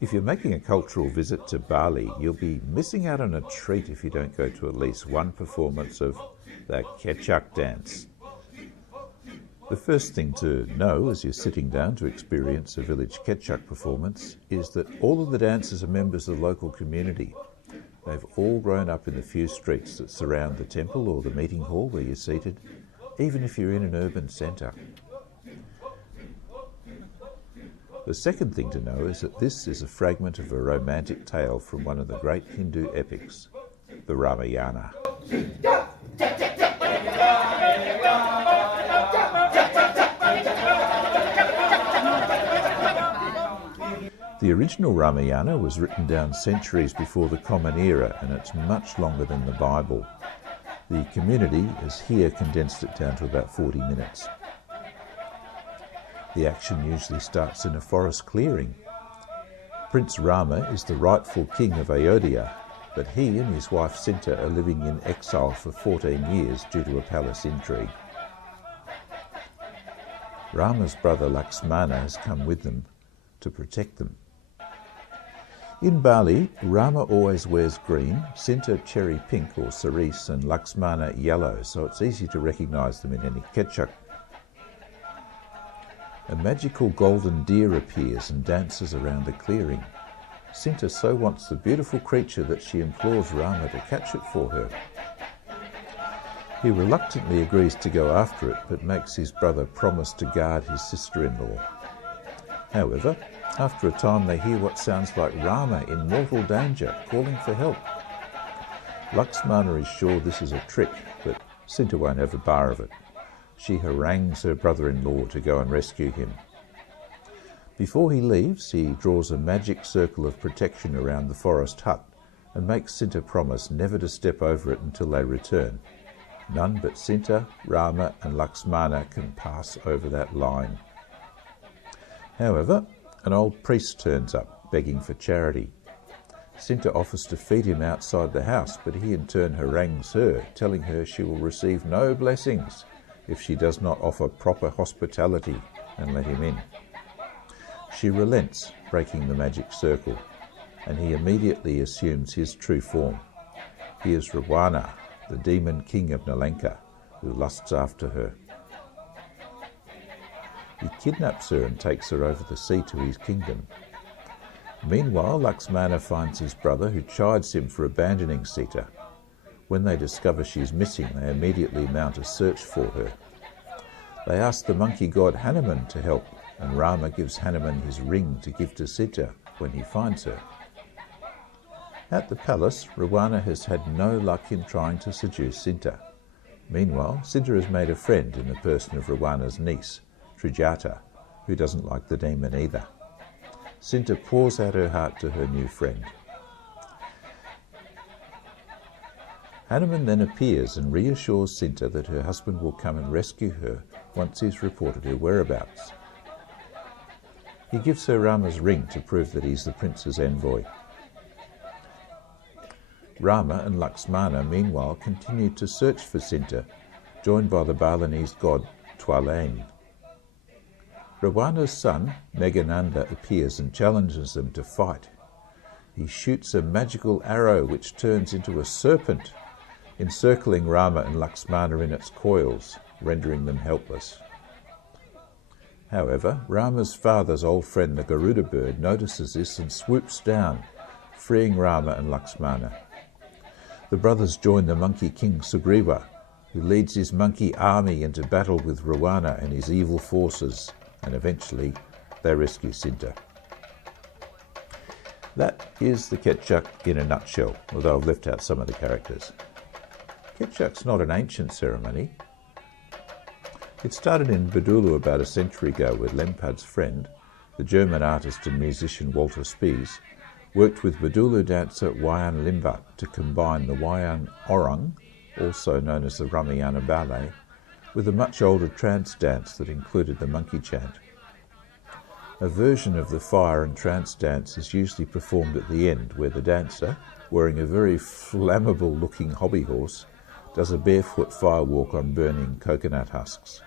If you're making a cultural visit to Bali, you'll be missing out on a treat if you don't go to at least one performance of the Kecak dance. The first thing to know as you're sitting down to experience a village Kecak performance is that all of the dancers are members of the local community. They've all grown up in the few streets that surround the temple or the meeting hall where you're seated, even if you're in an urban centre. The second thing to know is that this is a fragment of a romantic tale from one of the great Hindu epics, the Ramayana. The original Ramayana was written down centuries before the Common Era, and it's much longer than the Bible. The community has here condensed it down to about 40 minutes. The action usually starts in a forest clearing. Prince Rama is the rightful king of Ayodhya, but he and his wife Sinta are living in exile for 14 years due to a palace intrigue. Rama's brother Lakshmana has come with them to protect them. In Bali, Rama always wears green, Sinta cherry pink or cerise, and Lakshmana yellow, so it's easy to recognise them in any Kecak. A magical golden deer appears and dances around the clearing. Sinta so wants the beautiful creature that she implores Rama to catch it for her. He reluctantly agrees to go after it, but makes his brother promise to guard his sister-in-law. However, after a time they hear what sounds like Rama in mortal danger, calling for help. Lakshmana is sure this is a trick, but Sinta won't have a bar of it. She harangues her brother-in-law to go and rescue him. Before he leaves, he draws a magic circle of protection around the forest hut and makes Sinta promise never to step over it until they return. None but Sinta, Rama and Lakshmana can pass over that line. However, an old priest turns up, begging for charity. Sinta offers to feed him outside the house, but he in turn harangues her, telling her she will receive no blessings if she does not offer proper hospitality and let him in. She relents, breaking the magic circle, and he immediately assumes his true form. He is Ravana, the demon king of Nalanka, who lusts after her. He kidnaps her and takes her over the sea to his kingdom. Meanwhile, Lakshmana finds his brother, who chides him for abandoning Sita. When they discover she's missing, they immediately mount a search for her. They ask the monkey god Hanuman to help, and Rama gives Hanuman his ring to give to Sita when he finds her. At the palace, Ravana has had no luck in trying to seduce Sinta. Meanwhile, Sinta has made a friend in the person of Ravana's niece, Trijata, who doesn't like the demon either. Sinta pours out her heart to her new friend. Hanuman then appears and reassures Sinta that her husband will come and rescue her once he's reported her whereabouts. He gives her Rama's ring to prove that he's the prince's envoy. Rama and Lakshmana, meanwhile, continue to search for Sinta, joined by the Balinese god Twalain. Ravana's son, Meghananda, appears and challenges them to fight. He shoots a magical arrow which turns into a serpent, encircling Rama and Lakshmana in its coils, rendering them helpless. However, Rama's father's old friend, the Garuda bird, notices this and swoops down, freeing Rama and Lakshmana. The brothers join the monkey king Sugriva, who leads his monkey army into battle with Ravana and his evil forces, and eventually they rescue Sinta. That is the Kecak in a nutshell, although I've left out some of the characters. Kecak's not an ancient ceremony. It started in Bedulu about a century ago, where Lempad's friend, the German artist and musician Walter Spies, worked with Bedulu dancer Wayan Limbat to combine the Wayan Orang, also known as the Ramayana ballet, with a much older trance dance that included the monkey chant. A version of the fire and trance dance is usually performed at the end, where the dancer, wearing a very flammable-looking hobby horse, does a barefoot fire walk on burning coconut husks.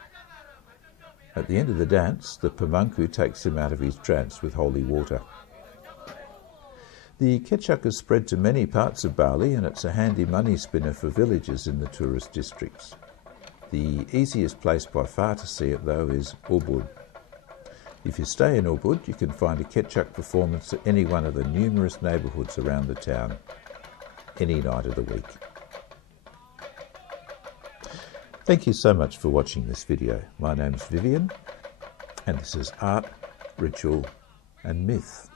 At the end of the dance, the pemangku takes him out of his trance with holy water. The Kecak is spread to many parts of Bali, and it's a handy money spinner for villagers in the tourist districts. The easiest place by far to see it, though, is Ubud. If you stay in Ubud, you can find a Kecak performance at any one of the numerous neighbourhoods around the town, any night of the week. Thank you so much for watching this video. My name's Vivian, and this is Art, Ritual and Myth.